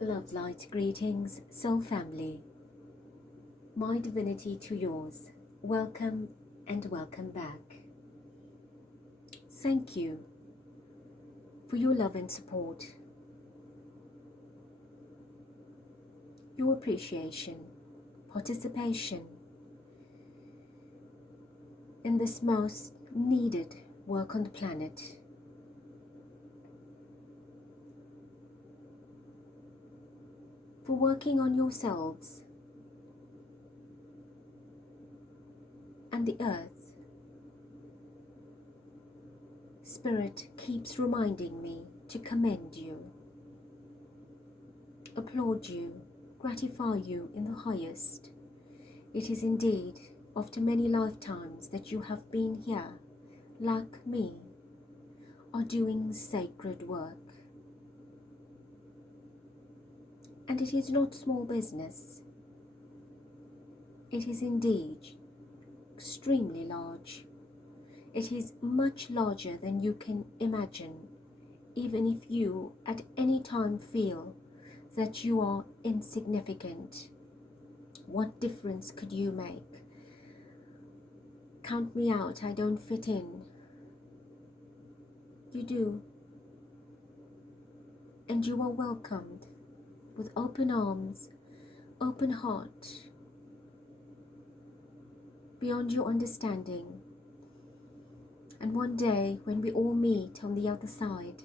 Love light greetings, soul family. My divinity to yours. Welcome and welcome back. Thank you for your love and support, your appreciation, participation in this most needed work on the planet. For working on yourselves and the earth. Spirit keeps reminding me to commend you, applaud you, gratify you in the highest. It is indeed after many lifetimes that you have been here, like me, are doing sacred work. And it is not small business. It is indeed extremely large. It is much larger than you can imagine, even if you at any time feel that you are insignificant. What difference could you make? Count me out, I don't fit in. You do. And you are welcomed with open arms, open heart, beyond your understanding. And one day, when we all meet on the other side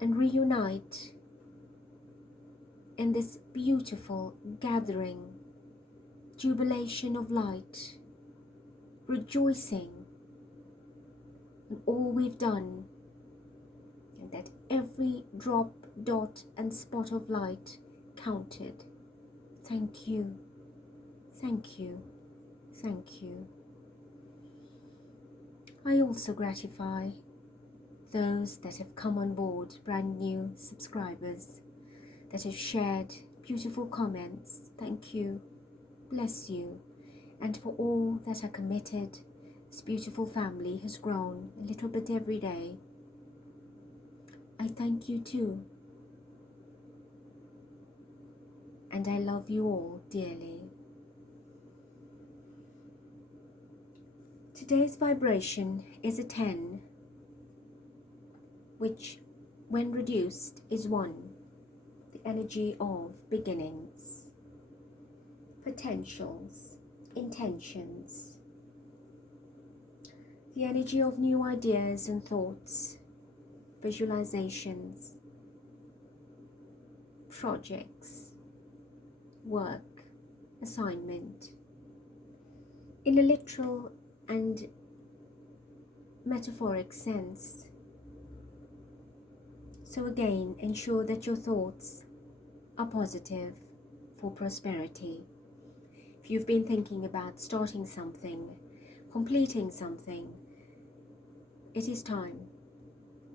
and reunite in this beautiful gathering, jubilation of light, rejoicing in all we've done, and that every drop, dot and spot of light counted. Thank you, thank you, thank you. I also gratify those that have come on board, brand new subscribers, that have shared beautiful comments. Thank you, bless you. And for all that are committed, this beautiful family has grown a little bit every day. I thank you too. And I love you all dearly. Today's vibration is a 10, which when reduced is 1, the energy of beginnings, potentials, intentions, the energy of new ideas and thoughts, visualizations, projects, work, assignment, in a literal and metaphoric sense. So again, ensure that your thoughts are positive for prosperity. If you've been thinking about starting something, completing something, it is time.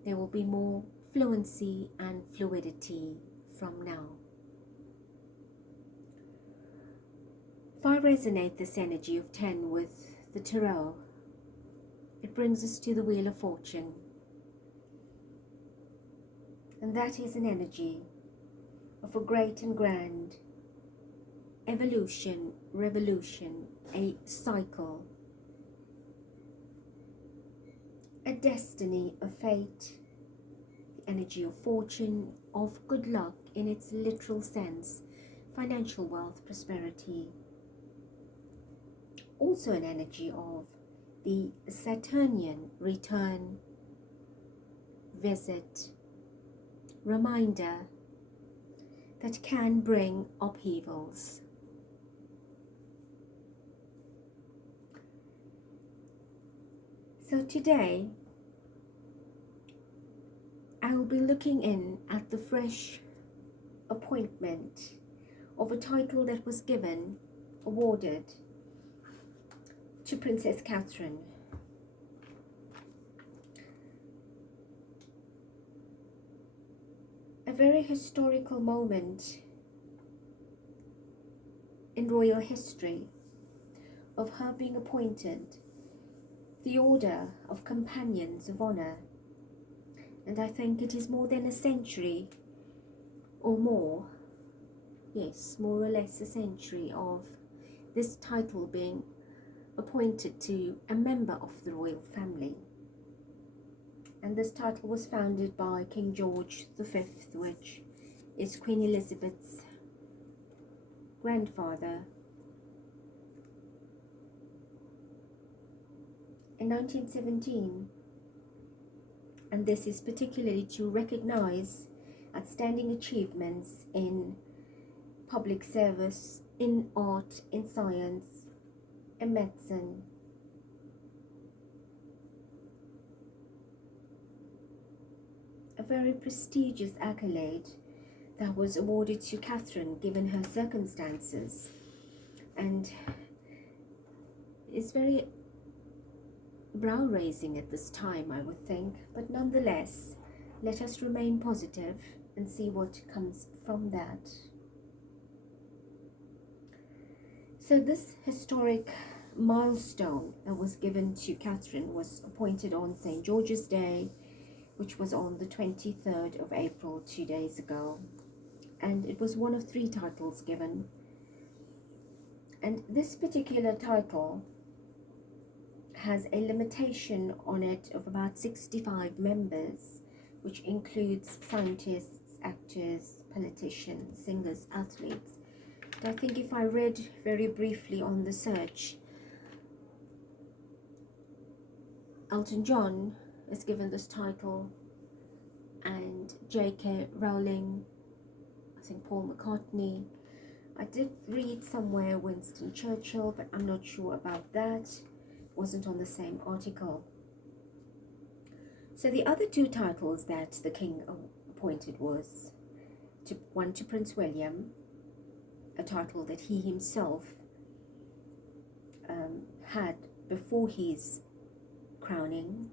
There will be more fluency and fluidity from now. If I resonate this energy of 10 with the tarot, it brings us to the Wheel of Fortune. And that is an energy of a great and grand evolution, revolution, a cycle, a destiny, a fate, the energy of fortune, of good luck in its literal sense, financial wealth, prosperity. Also an energy of the Saturnian return, visit, reminder that can bring upheavals. So today I will be looking in at the fresh appointment of a title that was awarded to Princess Catherine. A very historical moment in royal history of her being appointed the Order of Companions of Honor. And I think it is more than a century or more, yes, more or less a century of this title being appointed to a member of the royal family. And this title was founded by King George V, which is Queen Elizabeth's grandfather, in 1917. And this is particularly to recognize outstanding achievements in public service, in art, in science, in medicine. A very prestigious accolade that was awarded to Catherine given her circumstances, and is very brow-raising at this time, I would think, but nonetheless, let us remain positive and see what comes from that. So this historic milestone that was given to Catherine was appointed on St. George's Day, which was on the 23rd of April, 2 days ago. And it was one of 3 titles given. And this particular title has a limitation on it of about 65 members, which includes scientists, actors, politicians, singers, athletes. And I think if I read very briefly on the search, Elton John is given this title, and J.K. Rowling, I think Paul McCartney. I did read somewhere Winston Churchill, but I'm not sure about that. Wasn't on the same article. So the other 2 titles that the king appointed was one to Prince William, a title that he himself had before his crowning,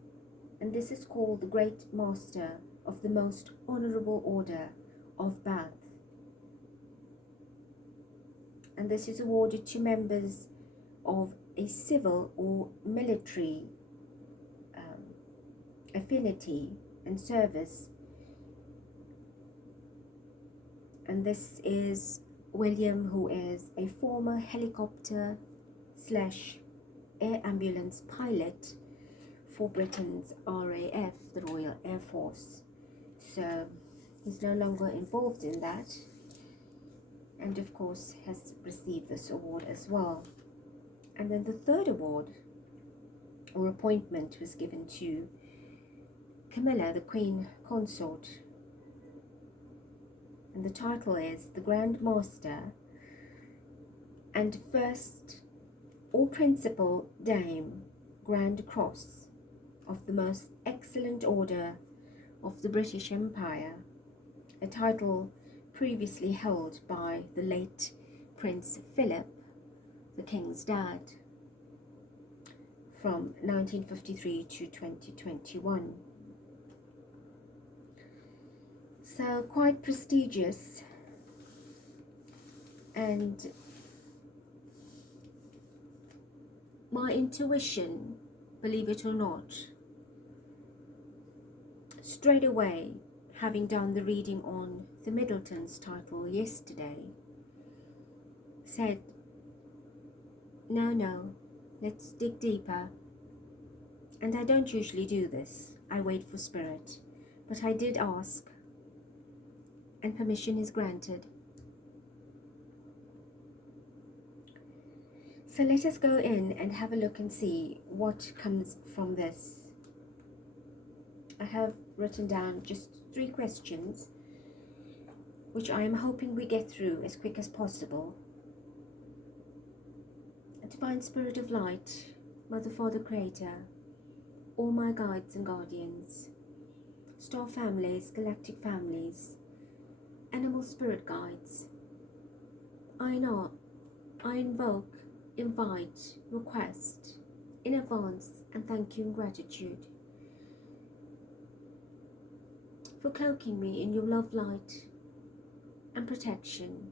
and this is called the Great Master of the Most Honourable Order of Bath. And this is awarded to members of a civil or military affinity and service. And this is William, who is a former helicopter / air ambulance pilot for Britain's RAF, the Royal Air Force. So he's no longer involved in that, and of course has received this award as well. And then the 3rd award or appointment was given to Camilla, the Queen Consort, and the title is the Grand Master and First or Principal Dame Grand Cross of the Most Excellent Order of the British Empire, a title previously held by the late Prince Philip, the King's dad, from 1953 to 2021. So quite prestigious, and my intuition, believe it or not, straight away, having done the reading on the Middleton's title yesterday, said, no, let's dig deeper. And I don't usually do this, I wait for spirit, but I did ask, and permission is granted. So let us go in and have a look and see what comes from this. I have written down just 3 questions, which I am hoping we get through as quick as possible. Divine Spirit of Light, Mother, Father, Creator, all my guides and guardians, star families, galactic families, animal spirit guides, I invoke, invite, request, in advance, and thank you in gratitude for cloaking me in your love, light, and protection,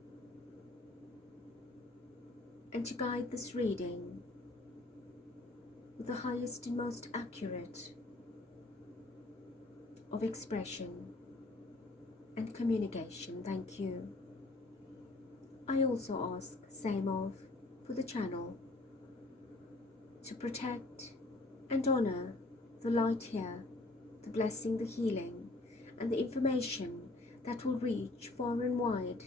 and to guide this reading with the highest and most accurate of expression and and communication. Thank you. I also ask, same of, for the channel to protect and honor the light here, the blessing, the healing, and the information that will reach far and wide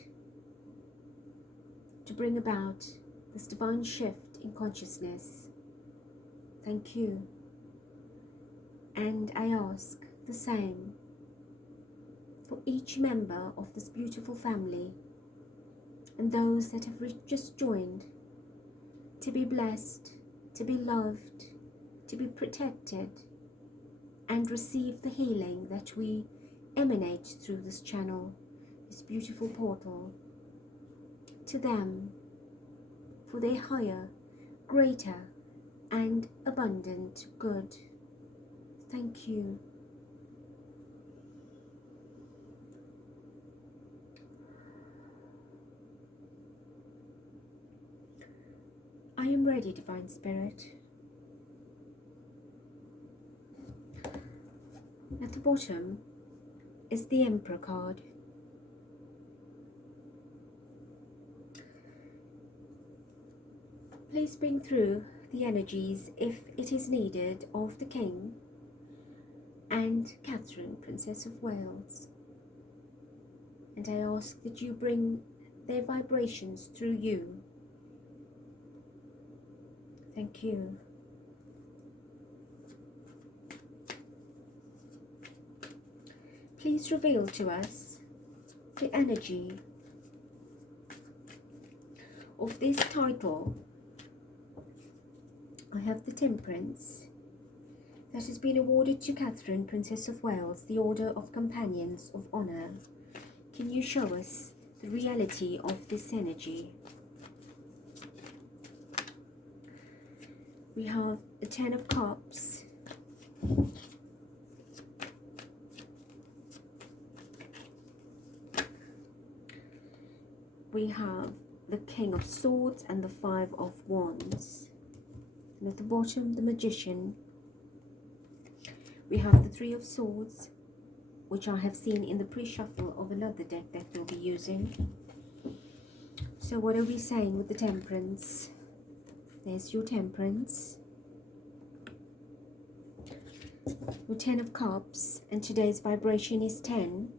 to bring about this divine shift in consciousness. Thank you. And I ask the same for each member of this beautiful family and those that have just joined, to be blessed, to be loved, to be protected, and receive the healing that we emanate through this channel, this beautiful portal, to them for their higher, greater, and abundant good. Thank you. I am ready, Divine Spirit. At the bottom is the Emperor card. Please bring through the energies, if it is needed, of the King and Catherine, Princess of Wales. And I ask that you bring their vibrations through you. Thank you. Please reveal to us the energy of this title. I have the Temperance that has been awarded to Catherine, Princess of Wales, the Order of Companions of Honor. Can you show us the reality of this energy? We have the Ten of Cups. We have the King of Swords and the Five of Wands. And at the bottom, the Magician. We have the Three of Swords, which I have seen in the pre-shuffle of another deck that we'll be using. So what are we saying with the Temperance? There's your Temperance. Your Ten of Cups, and today's vibration is 10.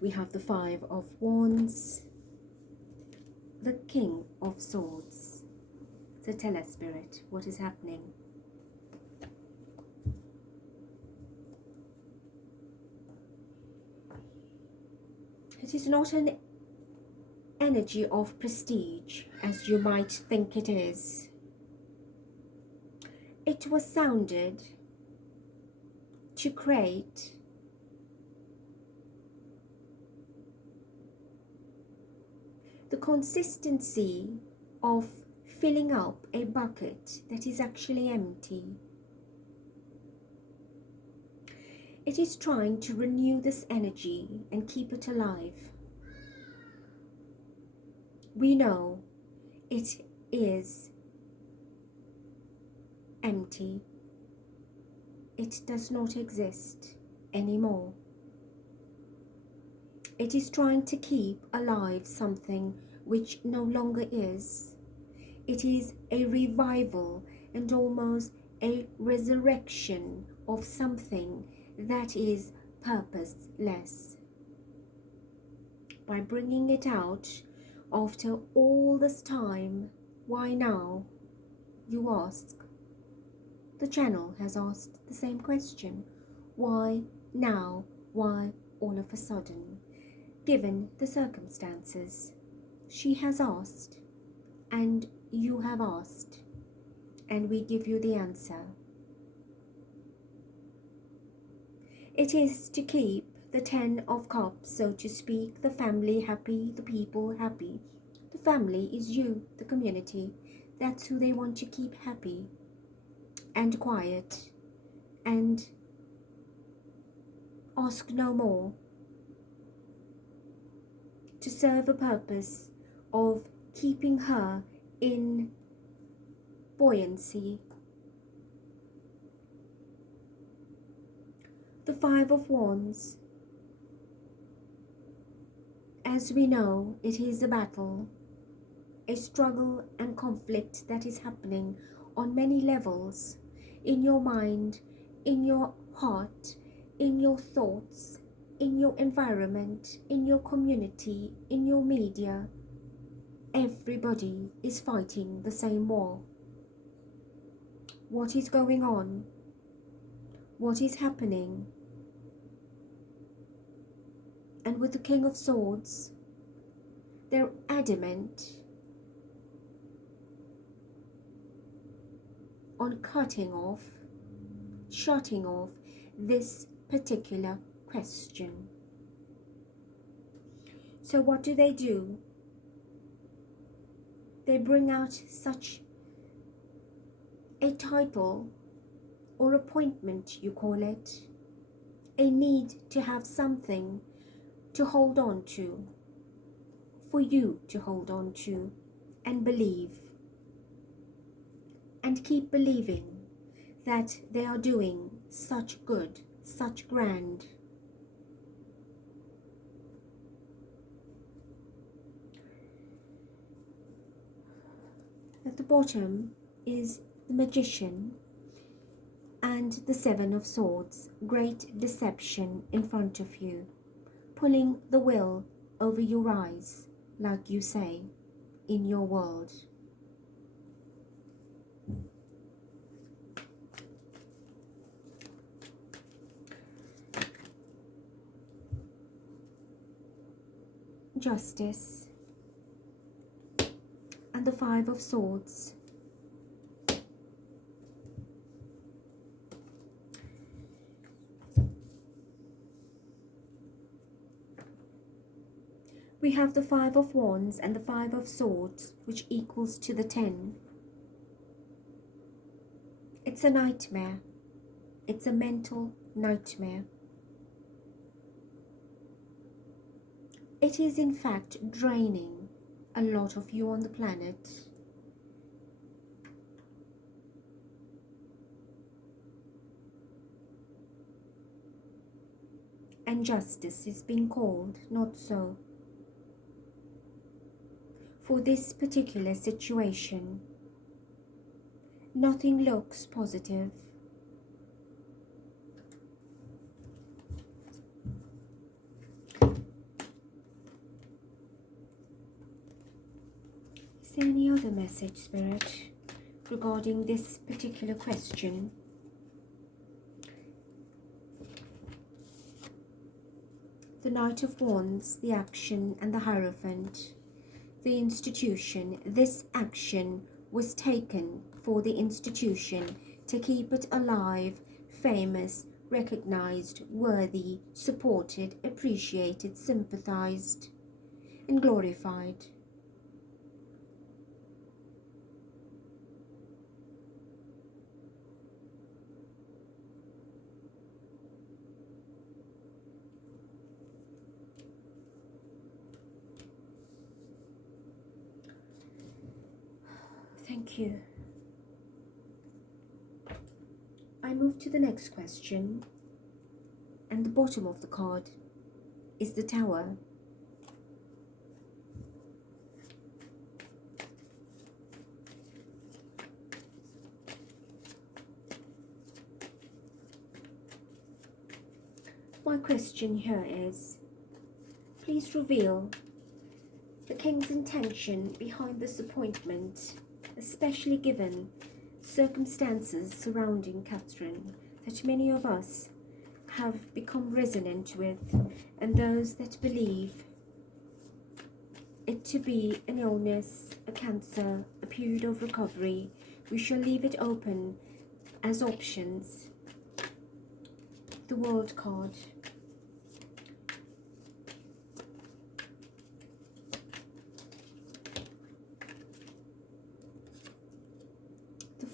We have the Five of Wands, the King of Swords. So tell us, Spirit, what is happening? It is not an energy of prestige, as you might think it is. It was sounded to create the consistency of filling up a bucket that is actually empty. It is trying to renew this energy and keep it alive. We know it is empty. It does not exist anymore. It is trying to keep alive something which no longer is. It is a revival and almost a resurrection of something that is purposeless. By bringing it out after all this time, why now, you ask? The channel has asked the same question. Why now? Why all of a sudden? Given the circumstances, she has asked, and you have asked, and we give you the answer. It is to keep the Ten of Cups, so to speak, the family happy, the people happy. The family is you, the community. That's who they want to keep happy and quiet and ask no more, to serve a purpose of keeping her in buoyancy. The Five of Wands. As we know, it is a battle, a struggle and conflict that is happening on many levels, in your mind, in your heart, in your thoughts, in your environment, in your community, in your media. Everybody is fighting the same war. What is going on? What is happening? And with the King of Swords, they're adamant on cutting off, shutting off this particular question. So what do? They bring out such a title or appointment, you call it, a need to have something to hold on to, for you to hold on to and believe, and keep believing that they are doing such good, such grand. At the bottom is the Magician and the Seven of Swords, great deception in front of you, pulling the will over your eyes, like you say, in your world. Justice and the Five of Swords. We have the Five of Wands and the Five of Swords, which equals to the 10. It's a nightmare. It's a mental nightmare. It is in fact draining a lot of you on the planet. And justice is being called, not so. For this particular situation, nothing looks positive. Is there any other message, Spirit, regarding this particular question? The Knight of Wands, the action, and the Hierophant. The institution. This action was taken for the institution to keep it alive, famous, recognized, worthy, supported, appreciated, sympathized, and glorified. Thank you. I move to the next question, and the bottom of the card is the Tower. My question here is, please reveal the King's intention behind this appointment, especially given circumstances surrounding Catherine that many of us have become resonant with, and those that believe it to be an illness, a cancer, a period of recovery. We shall leave it open as options. The World card.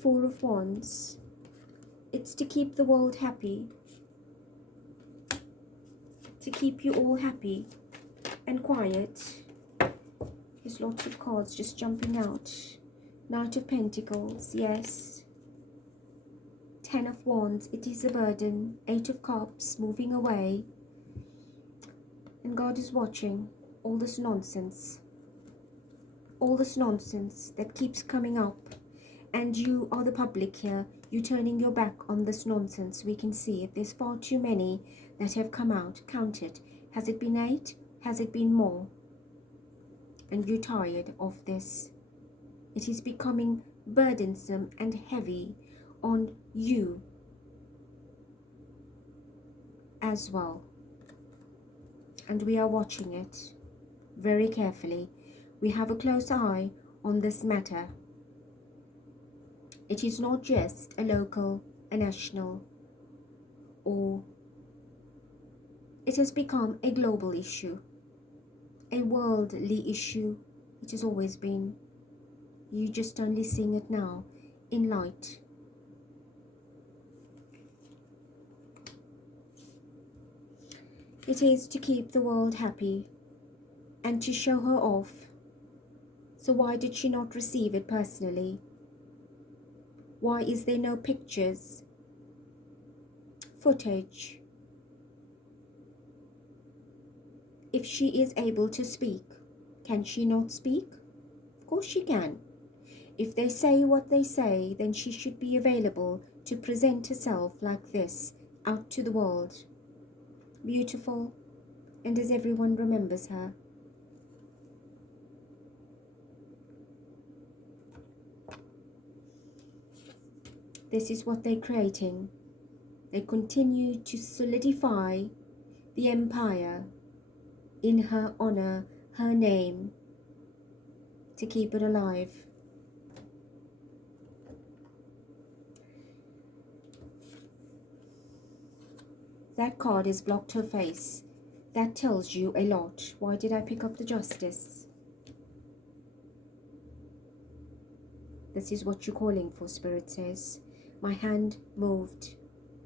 Four of Wands. It's to keep the world happy, to keep you all happy and quiet. There's lots of cards just jumping out. Knight of Pentacles, yes. Ten of Wands, it is a burden. Eight of Cups, moving away. And God is watching all this nonsense. All this nonsense that keeps coming up. And you are the public here. You turning your back on this nonsense. We can see it. There's far too many that have come out. Count it. Has it been 8? Has it been more? And you're tired of this. It is becoming burdensome and heavy on you as well. And we are watching it very carefully. We have a close eye on this matter. It is not just a local, a national, or it has become a global issue, a worldly issue. It has always been. You just only seeing it now in light. It is to keep the world happy and to show her off. So why did she not receive it personally? Why is there no pictures, footage? If she is able to speak, can she not speak? Of course she can. If they say what they say, then she should be available to present herself like this out to the world. Beautiful, and as everyone remembers her. This is what they're creating. They continue to solidify the empire in her honor, her name, to keep it alive. That card has blocked her face. That tells you a lot. Why did I pick up the Justice? This is what you're calling for, Spirit says. My hand moved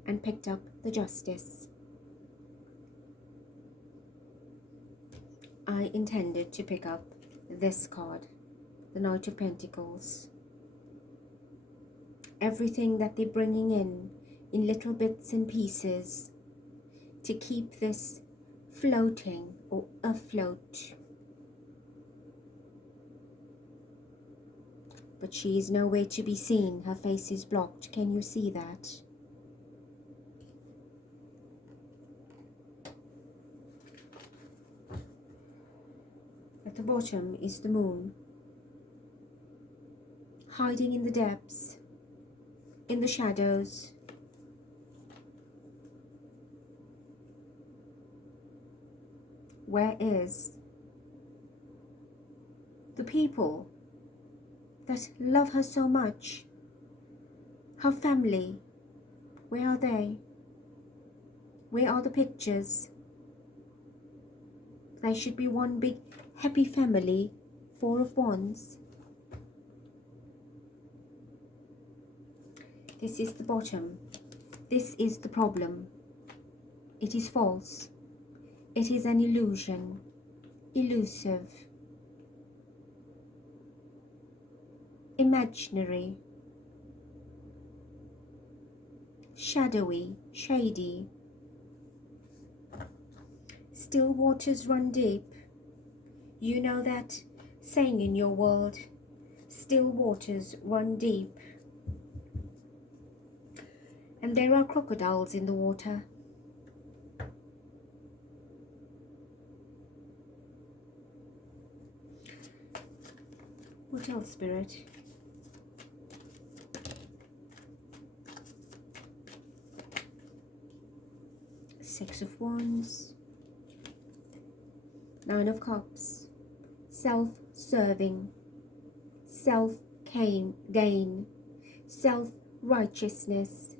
and picked up the Justice. I intended to pick up this card, the Knight of Pentacles. Everything that they're bringing in little bits and pieces to keep this floating or afloat. But she is nowhere to be seen. Her face is blocked. Can you see that? At the bottom is the moon, hiding in the depths, in the shadows. Where is the people that love her so much? Her family, where are they? Where are the pictures? They should be one big happy family. 4 of Wands. This is the bottom. This is the problem. It is false. It is an illusion. Elusive. Imaginary. Shadowy. Shady. Still waters run deep. You know that saying in your world. Still waters run deep. And there are crocodiles in the water. What else, Spirit? Six of Wands. 9 of Cups. Self-serving. Self-gain. Self-righteousness.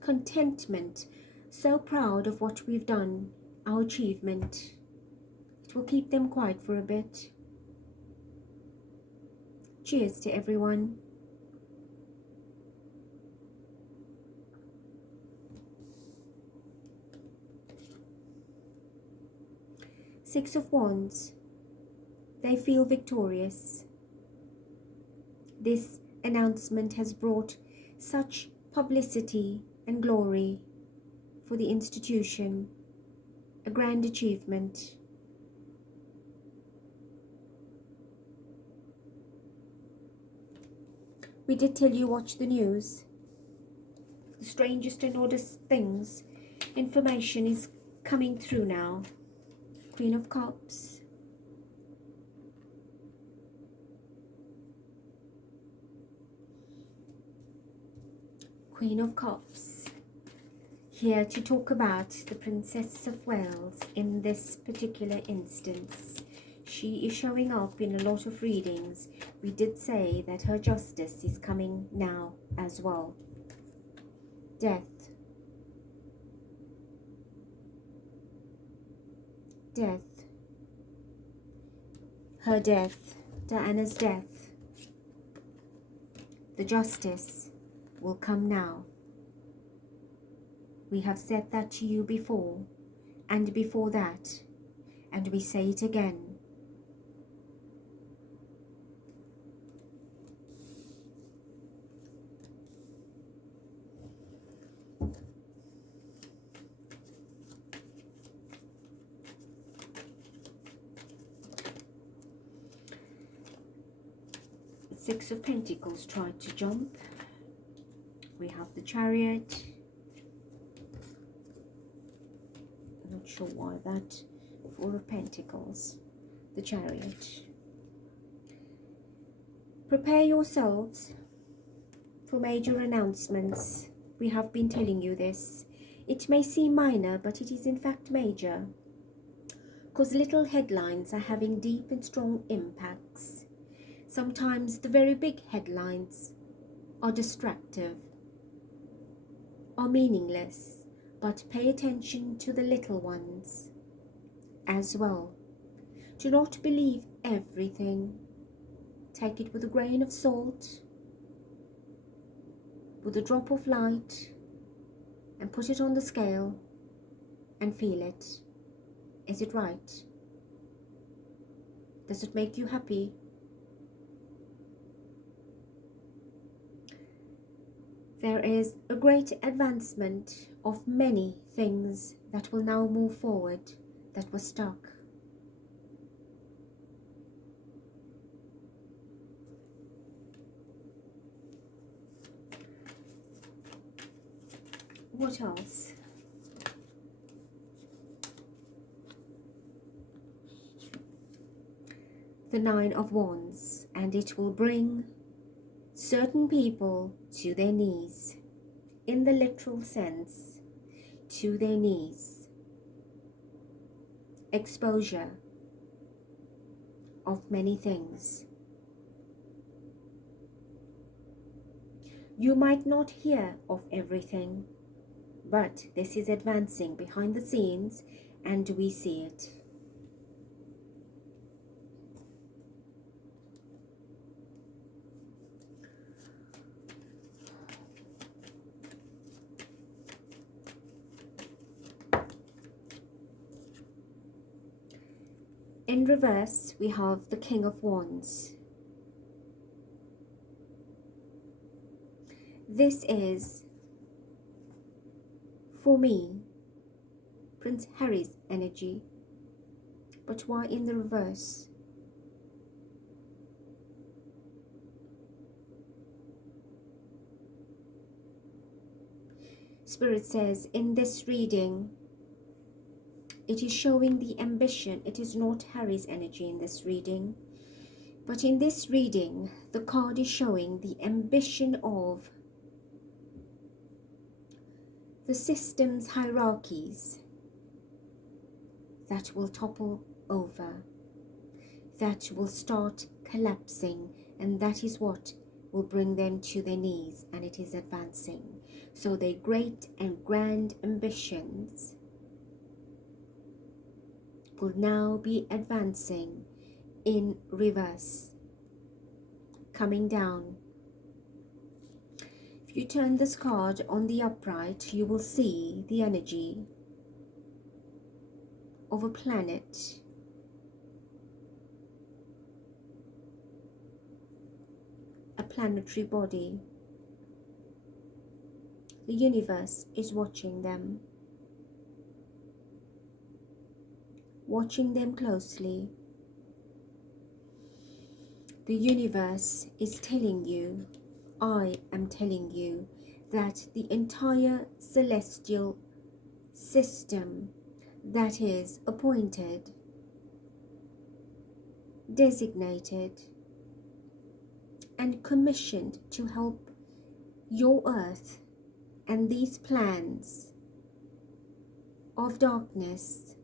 Contentment. So proud of what we've done. Our achievement. It will keep them quiet for a bit. Cheers to everyone. Six of Wands. They feel victorious. This announcement has brought such publicity and glory for the institution, a grand achievement. We did tell you watch the news. The strangest and oddest things. Information is coming through now. Queen of Cups. Queen of Cups. Here to talk about the Princess of Wales in this particular instance. She is showing up in a lot of readings. We did say that her justice is coming now as well. Death. Death. Her death. Diana's death. The justice will come now. We have said that to you before, and before that, and we say it again. Six of Pentacles tried to jump. We have the Chariot. Not sure why that. Four of Pentacles. The Chariot. Prepare yourselves for major announcements. We have been telling you this. It may seem minor, but it is in fact major. Because little headlines are having deep and strong impacts. Sometimes the very big headlines are distractive, are meaningless, but pay attention to the little ones as well. Do not believe everything. Take it with a grain of salt, with a drop of light, and put it on the scale and feel it. Is it right? Does it make you happy? There is a great advancement of many things that will now move forward that were stuck. What else? The Nine of Wands, and it will bring certain people to their knees, in the literal sense, to their knees. Exposure of many things. You might not hear of everything, but this is advancing behind the scenes and we see it. In reverse, we have the King of Wands. This is, for me, Prince Harry's energy. But why in the reverse? Spirit says in this reading, it is showing the ambition. It is not Harry's energy in this reading. But in this reading, the card is showing the ambition of the system's hierarchies that will topple over, that will start collapsing, and that is what will bring them to their knees, and it is advancing. So their great and grand ambitions will now be advancing in reverse, coming down. If you turn this card on the upright, you will see the energy of a planet. A planetary body. The universe is watching them closely. The universe is telling you, I am telling you, that the entire celestial system that is appointed, designated, and commissioned to help your earth and these plans of darkness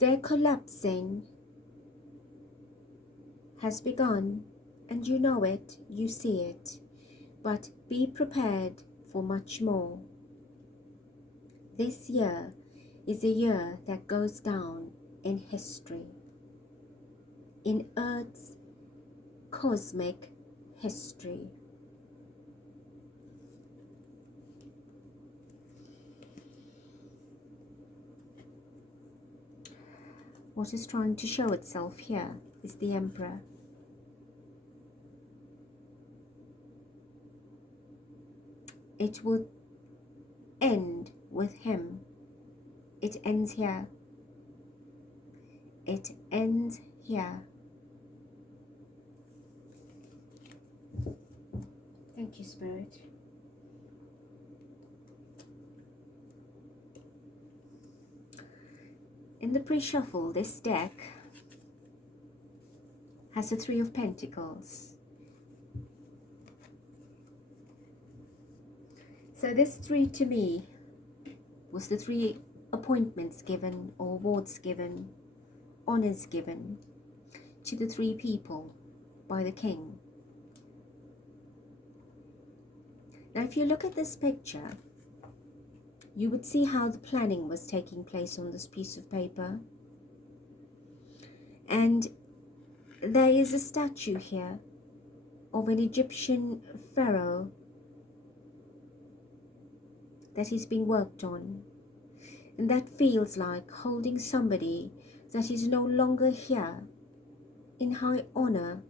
their collapsing has begun, and you know it, you see it, but be prepared for much more. This year is a year that goes down in history, in Earth's cosmic history. What is trying to show itself here is the Emperor. It would end with him. It ends here. It ends here. Thank you, Spirit. In the pre-shuffle, this deck has the Three of Pentacles. So this three to me was the three appointments given, or awards given, honors given to the three people by the king. Now if you look at this picture, you would see how the planning was taking place on this piece of paper. And there is a statue here of an Egyptian pharaoh that is being worked on. And that feels like holding somebody that is no longer here in high honor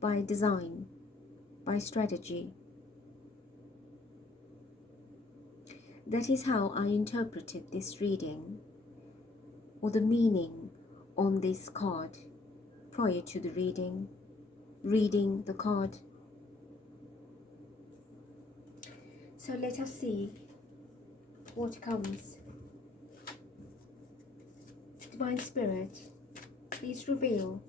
by design, by strategy. That is how I interpreted this reading, or the meaning on this card prior to the reading the card. So let us see what comes. Divine Spirit, please reveal.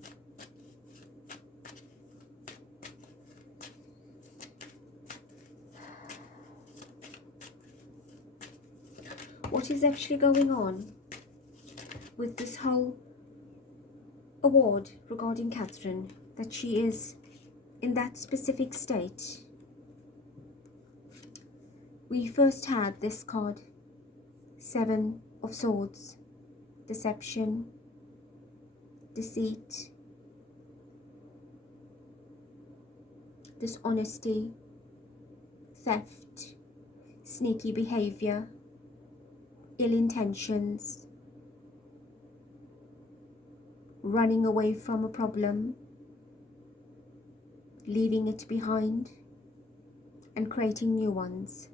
What is actually going on with this whole award regarding Catherine, that she is in that specific state? We first had this card, Seven of Swords, deception, deceit, dishonesty, theft, sneaky behavior, ill intentions, running away from a problem, leaving it behind, and creating new ones.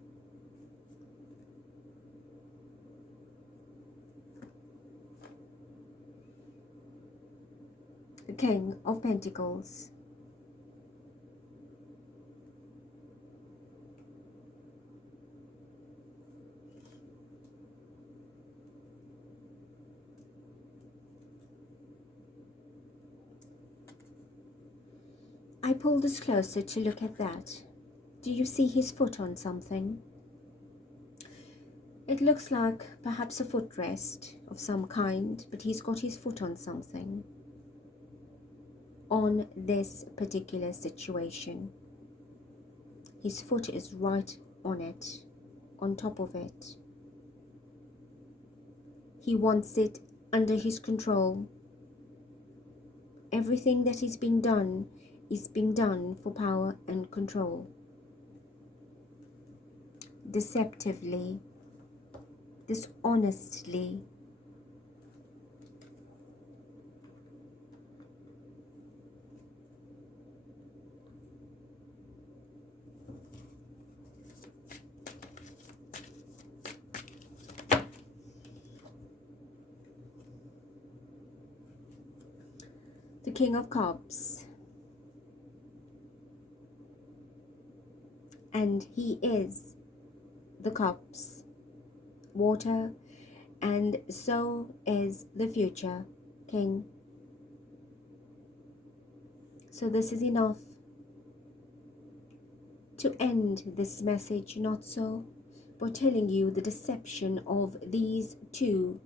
The King of Pentacles. I pull this closer to look at that. Do you see his foot on something? It looks like perhaps a footrest of some kind, but he's got his foot on something. On this particular situation. His foot is right on it, on top of it. He wants it under his control. Everything that is being done for power and control. deceptively, dishonestly. The King of Cups. And he is the cups, water, and so is the future king. So this is enough to end this message, not so, but telling you the deception of these two,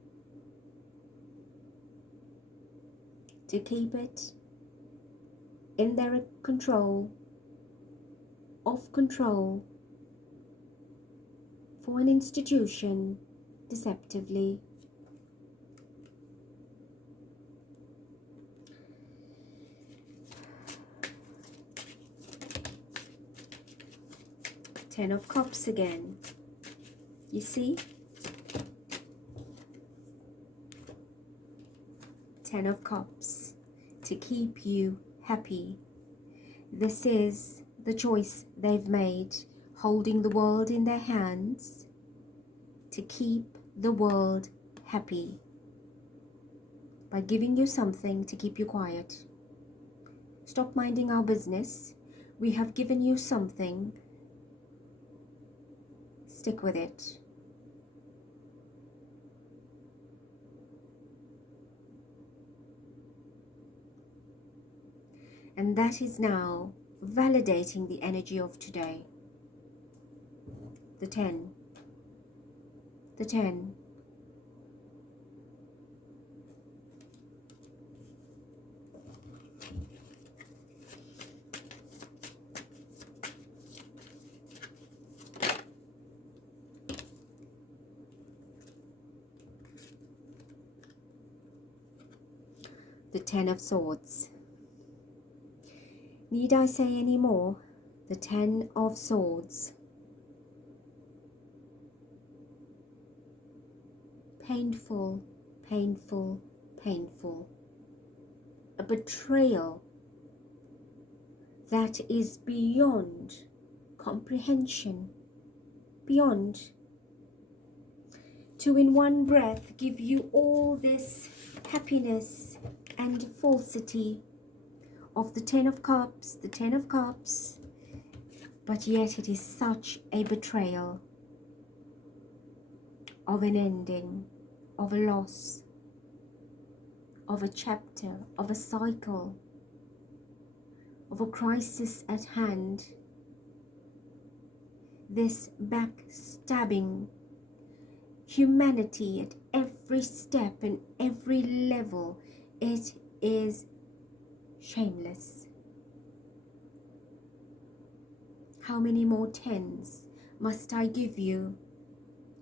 to keep it in their control, of control, for an institution, deceptively. Ten of Cups again. You see? Ten of Cups. To keep you happy. This is the choice they've made, holding the world in their hands to keep the world happy by giving you something to keep you quiet. Stop minding our business. We have given you something. Stick with it. And that is now validating the energy of today. The 10. The 10. The 10 of Swords. Need I say any more? The 10 of Swords. Painful, painful, painful. A betrayal that is beyond comprehension, beyond. To in one breath give you all this happiness and falsity of the 10 of Cups, the 10 of Cups, but yet it is such a betrayal of an ending, of a loss, of a chapter, of a cycle, of a crisis at hand. This backstabbing humanity at every step and every level, it is shameless. How many more tens must I give you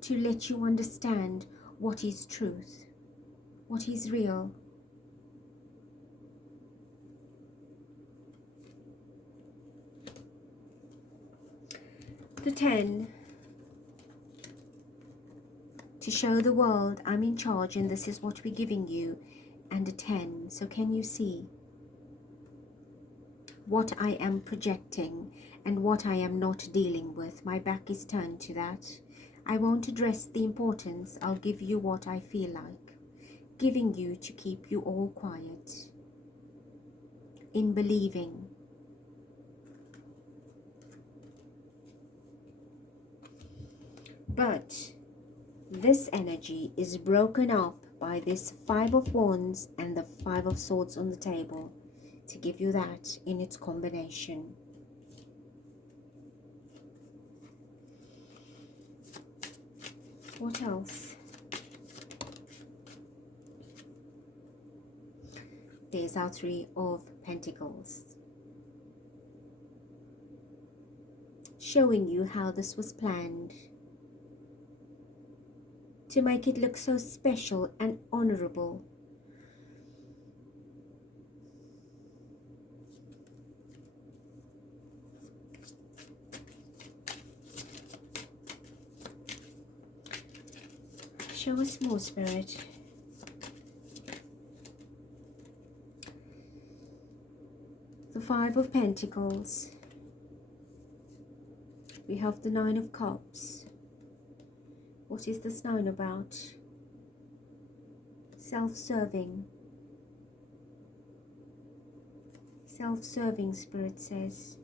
to let you understand what is truth, what is real? The 10. To show the world I'm in charge and this is what we're giving you. And a 10. So can you see what I am projecting and what I am not dealing with? My back is turned to that. I won't address the importance. I'll give you what I feel like giving you to keep you all quiet in believing. But this energy is broken up by this 5 of Wands and the 5 of Swords on the table to give you that in its combination. What else? There's our 3 of Pentacles, showing you how this was planned to make it look so special and honorable. Show us more, Spirit. The Five of Pentacles. We have the Nine of Cups. What is this 9 about? Self-serving. Self-serving, Spirit says.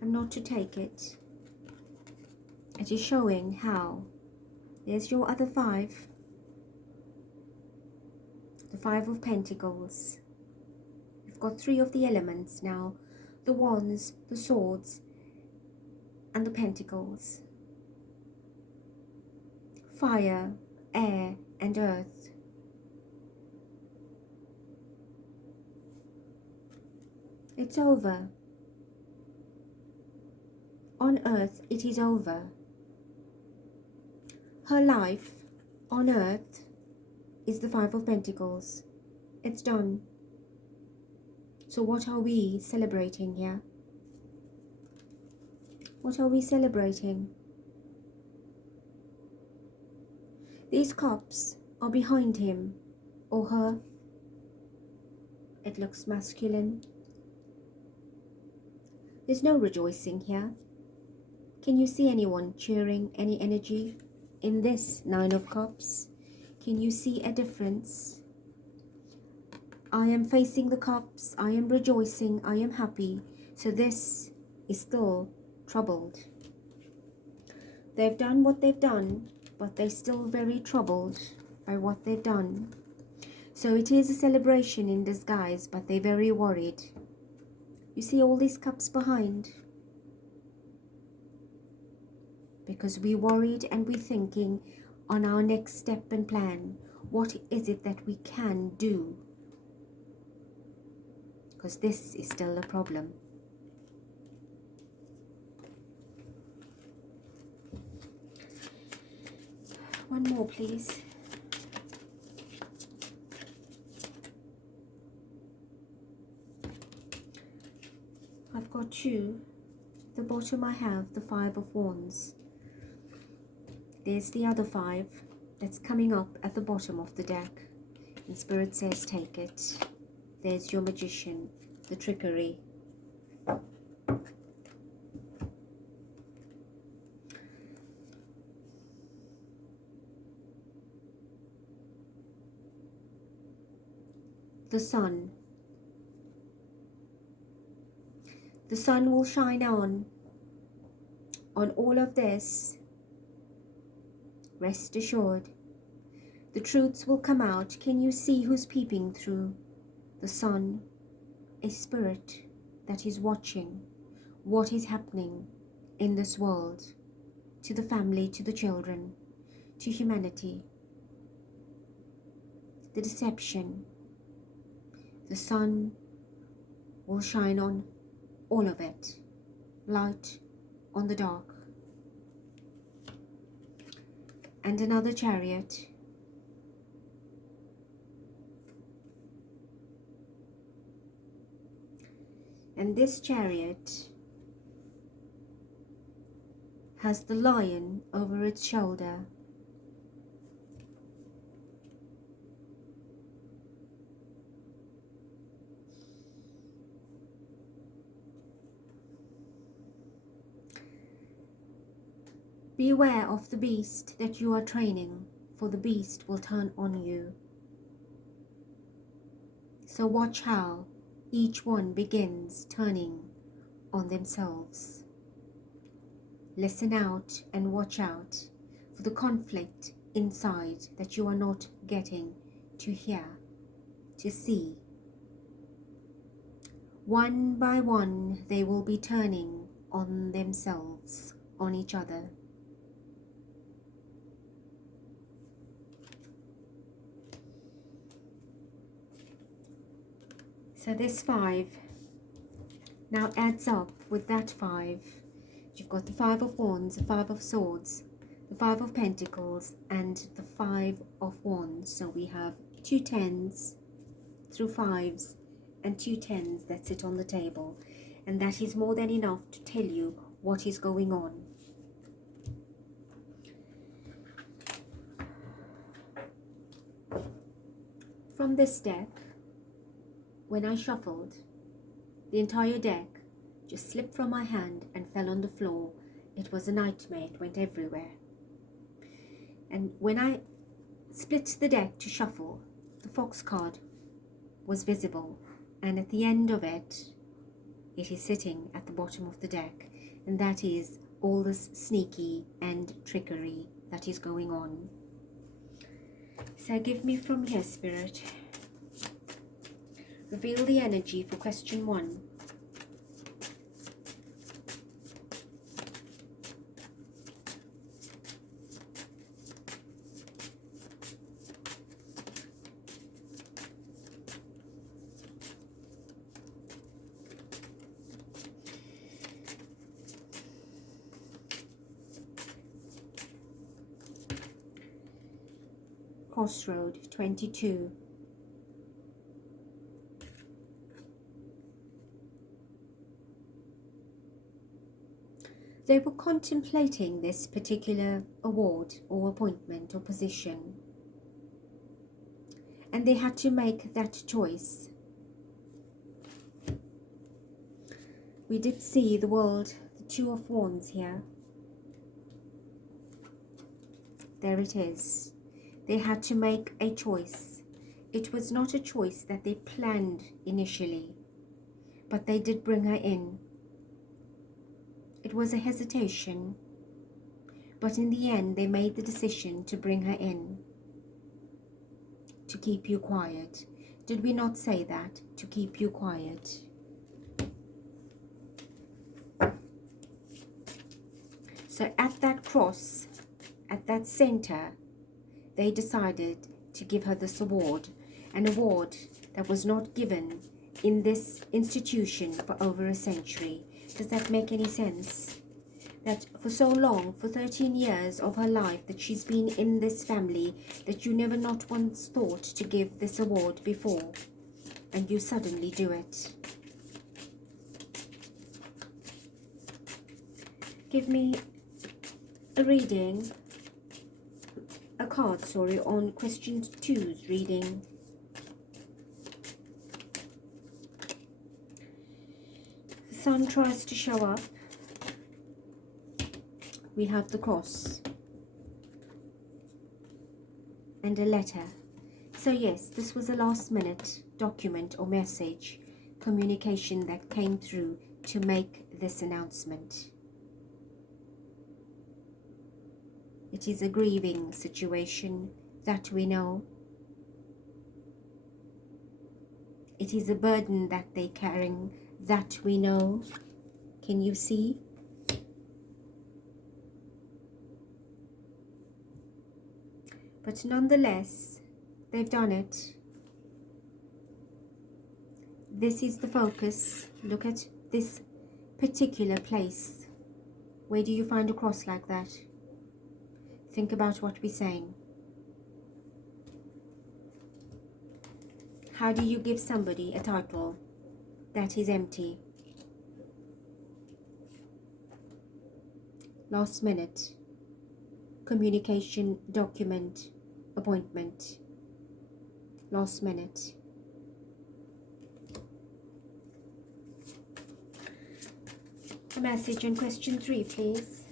I'm not to take it. It is showing how. There's your other 5. The 5 of Pentacles. We've got 3 of the elements now. The Wands, the Swords, and the Pentacles. Fire, air, and earth. It's over. On earth, it is over. Her life on earth is the 5 of Pentacles. It's done. So what are we celebrating here? What are we celebrating? These cups are behind him or her. It looks masculine. There's no rejoicing here. Can you see anyone cheering, any energy in this 9 of Cups? Can you see a difference? I am facing the cups, I am rejoicing, I am happy. So this is still troubled. They've done what they've done, but they're still very troubled by what they've done. So it is a celebration in disguise, but they're very worried. You see all these cups behind? Because we're worried and we're thinking on our next step and plan. What is it that we can do? Because this is still a problem. One more, please. I've got 2. The bottom I have the 5 of Wands. There's the other 5 that's coming up at the bottom of the deck. And Spirit says take it. There's your Magician, the trickery. The sun. The sun will shine on all of this. Rest assured. The truths will come out. Can you see who's peeping through the sun? A spirit that is watching what is happening in this world, to the family, to the children, to humanity. The deception. The sun will shine on all of it. Light on the dark. And another Chariot. And this Chariot has the lion over its shoulder. Beware of the beast that you are training, for the beast will turn on you. So watch how each one begins turning on themselves. Listen out and watch out for the conflict inside that you are not getting to hear, to see. One by one, they will be turning on themselves, on each other. So this 5 now adds up with that 5. You've got the 5 of Wands, the 5 of Swords, the 5 of Pentacles, and the 5 of Wands. So we have 2 10s through 5s and 2 10s that sit on the table. And that is more than enough to tell you what is going on. From this deck, when I shuffled, the entire deck just slipped from my hand and fell on the floor. It was a nightmare. It went everywhere. And when I split the deck to shuffle, the fox card was visible. And at the end of it, it is sitting at the bottom of the deck. And that is all this sneaky and trickery that is going on. So give me from here, Spirit. Reveal the energy for question 1. Crossroad 22. They were contemplating this particular award or appointment or position, and they had to make that choice. We did see the world, the Two of Wands here. There it is. They had to make a choice. It was not a choice that they planned initially, but they did bring her in. It was a hesitation, but in the end they made the decision to bring her in, to keep you quiet. Did we not say that? To keep you quiet. So at that cross, at that center, they decided to give her this award, an award that was not given in this institution for over a century. Does that make any sense? That for so long, for 13 years of her life that she's been in this family, that you never not once thought to give this award before, and you suddenly do it. Give me a reading, a card, sorry, on question 2's reading. The sun tries to show up. We have the cross and a letter. So yes, this was a last minute document or message, communication that came through to make this announcement. It is a grieving situation, that we know. It is a burden that they're carrying, that we know. Can you see? But nonetheless, they've done it. This is the focus. Look at this particular place. Where do you find a cross like that? Think about what we're saying. How do you give somebody a title that is empty? Last minute. Communication, document, appointment. Last minute. A message on question 3, please.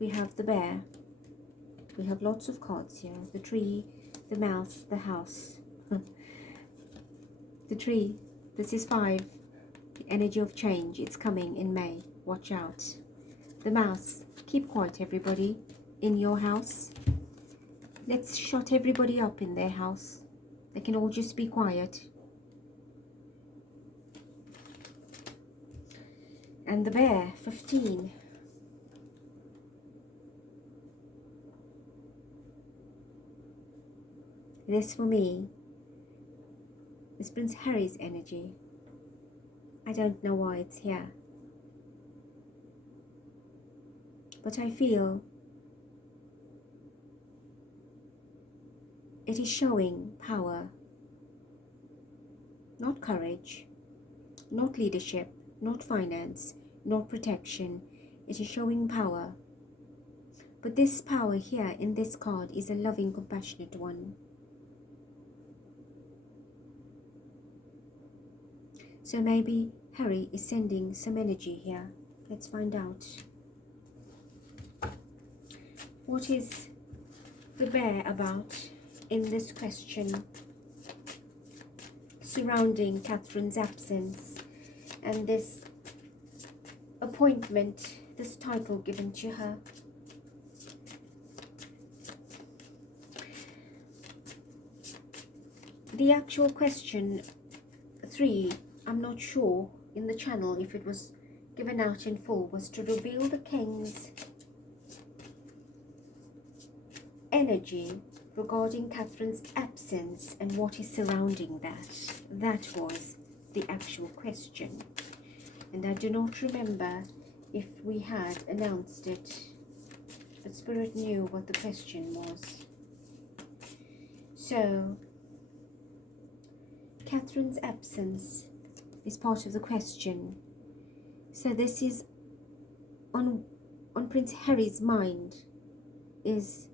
We have the bear. We have lots of cards here. The tree, the mouse, the house. The tree. This is 5. The energy of change. It's coming in May. Watch out. The mouse. Keep quiet, everybody. In your house. Let's shut everybody up in their house. They can all just be quiet. And the bear. 15. This for me is Prince Harry's energy. I don't know why it's here. But I feel it is showing power, not courage. not leadership, not finance, not protection. It is showing power. But this power here in this card is a loving, compassionate one. So maybe Harry is sending some energy here. Let's find out. What is the bear about in this question surrounding Catherine's absence and this appointment, this title given to her? The actual question 3, I'm not sure in the channel if it was given out in full, was to reveal the King's energy regarding Catherine's absence and what is surrounding that. That was the actual question. And I do not remember if we had announced it, but Spirit knew what the question was. So, Catherine's absence is part of the question. So this is on Prince Harry's mind, is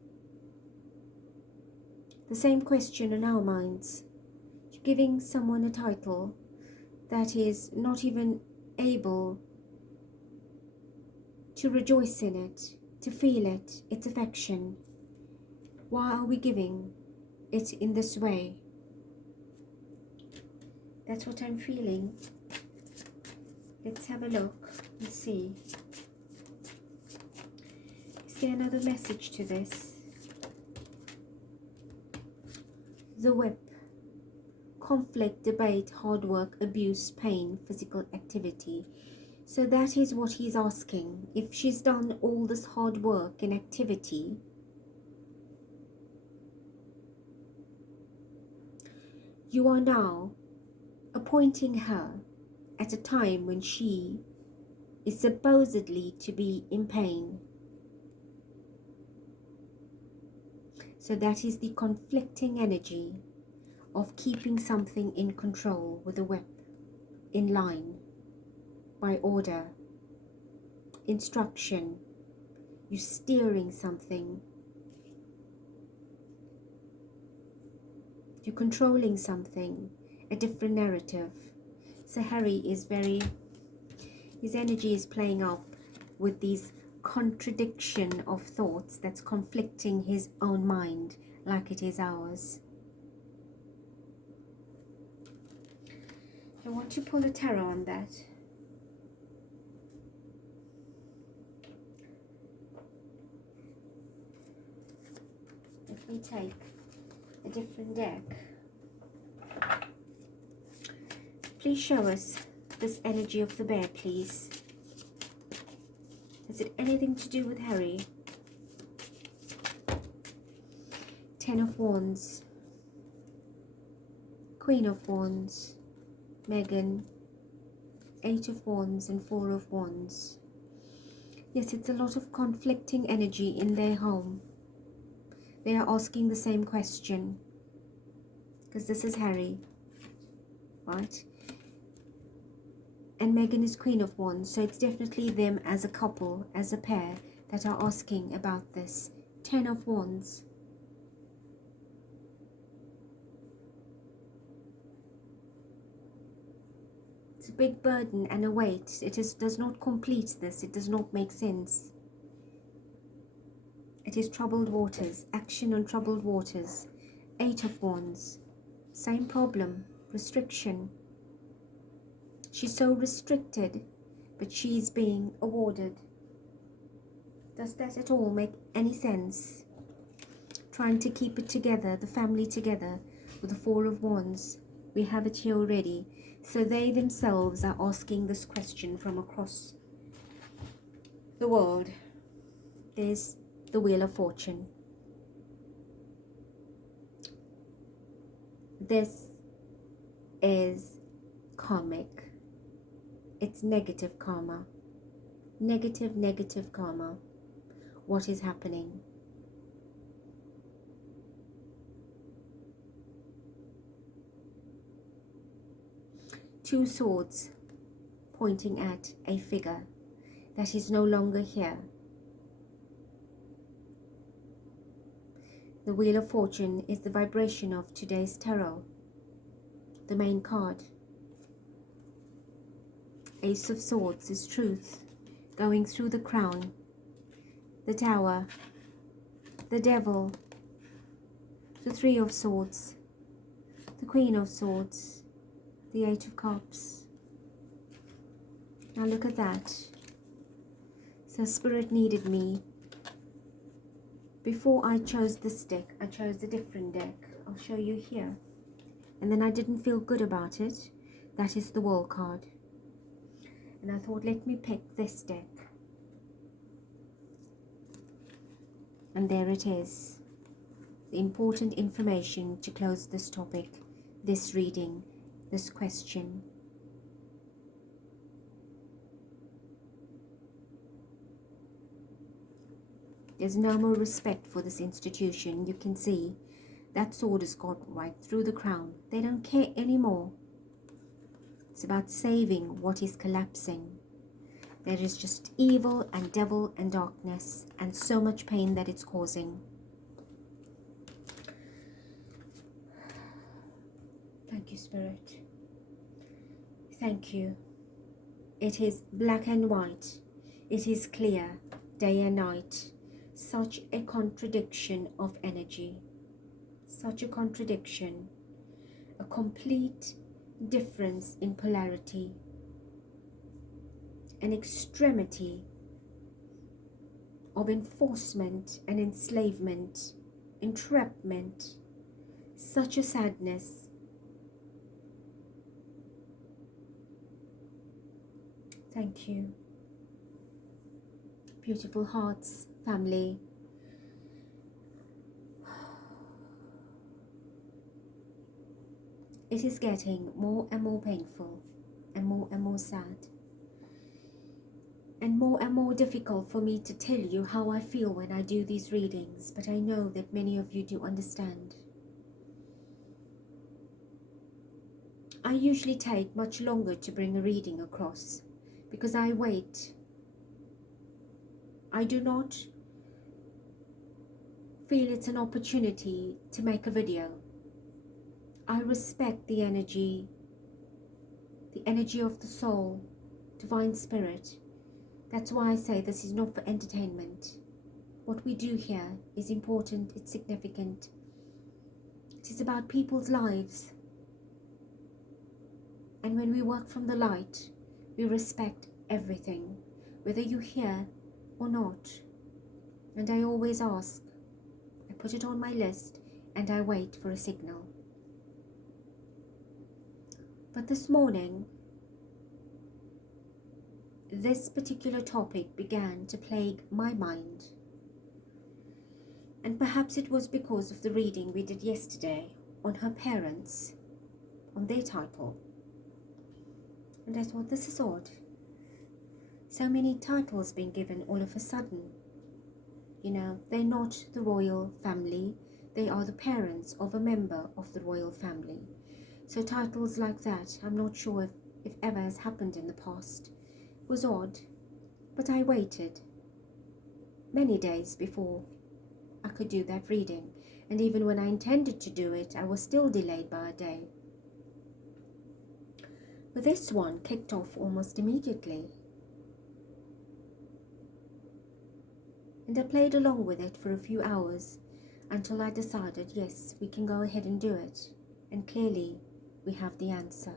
the same question on our minds. Giving someone a title that is not even able to rejoice in it, to feel it, its affection. Why are we giving it in this way? That's what I'm feeling. Let's have a look and see. Is there another message to this? The whip. Conflict, debate, hard work, abuse, pain, physical activity. So that is what he's asking. If she's done all this hard work and activity, you are now appointing her at a time when she is supposedly to be in pain. So that is the conflicting energy of keeping something in control with a whip, in line, by order, instruction. You steering something. You're controlling something, a different narrative. So Harry is his energy is playing up with these contradiction of thoughts that's conflicting his own mind like it is ours. I want to pull a tarot on that. Let me take a different deck. Please show us this energy of the bear, please. Has it anything to do with Harry? 10 of Wands, Queen of Wands, Meghan, 8 of Wands and 4 of Wands. Yes, it's a lot of conflicting energy in their home. They are asking the same question. Because this is Harry, right? And Meghan is Queen of Wands, so it's definitely them as a couple, as a pair, that are asking about this. 10 of Wands. It's a big burden and a weight. It does not complete this. It does not make sense. It is troubled waters. Action on troubled waters. 8 of Wands. Same problem. Restriction. She's so restricted, but she's being awarded. Does that at all make any sense? Trying to keep it together, the family together, with the 4 of Wands. We have it here already. So they themselves are asking this question from across the world. There's the Wheel of Fortune. This is karmic. It's negative karma. Negative karma. What is happening? two swords pointing at a figure that is no longer here. The Wheel of Fortune is the vibration of today's tarot. The main card. Ace of Swords is truth going through the crown. The Tower. The Devil. The Three of Swords. The Queen of Swords. The Eight of Cups. Now look at that. So Spirit needed me. Before I chose this deck, I chose a different deck. I'll show you here. And then I didn't feel good about it. That is the World card. And I thought, let me pick this deck. And there it is. The important information to close this topic, this reading, this question. There's no more respect for this institution. You can see that sword has got right through the crown. They don't care anymore. It's about saving what is collapsing. There is just evil and devil and darkness and so much pain that it's causing. Thank you, Spirit. Thank you. It is black and white. It is clear, day and night. Such a contradiction of energy. Such a contradiction. A complete difference in polarity. An extremity of enforcement and enslavement, entrapment. Such a sadness. Thank you. Beautiful hearts, family. It is getting more and more painful and more sad. And more difficult for me to tell you how I feel when I do these readings, but I know that many of you do understand. I usually take much longer to bring a reading across because I wait. I do not feel it's an opportunity to make a video. I respect the energy of the soul, divine spirit. That's why I say this is not for entertainment. What we do here is important, it's significant. It is about people's lives. And when we work from the light, we respect everything, whether you hear or not. And I always ask, I put it on my list and I wait for a signal. But this morning, this particular topic began to plague my mind. And perhaps it was because of the reading we did yesterday on her parents, on their title. And I thought, this is odd. So many titles being given all of a sudden. You know, they're not the royal family. They are the parents of a member of the royal family. So titles like that, I'm not sure if ever has happened in the past. It was odd, but I waited many days before I could do that reading. And even when I intended to do it, I was still delayed by a day. But this one kicked off almost immediately. And I played along with it for a few hours until I decided, yes, we can go ahead and do it. And clearly, we have the answer.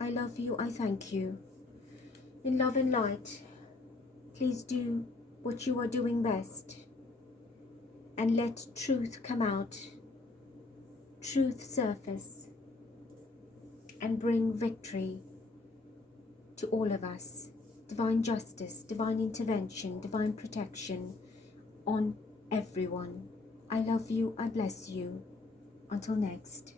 I love you, I thank you. In love and light, please do what you are doing best. And let truth come out, truth surface, and bring victory to all of us. Divine justice, divine intervention, divine protection on everyone. I love you, I bless you. Until next.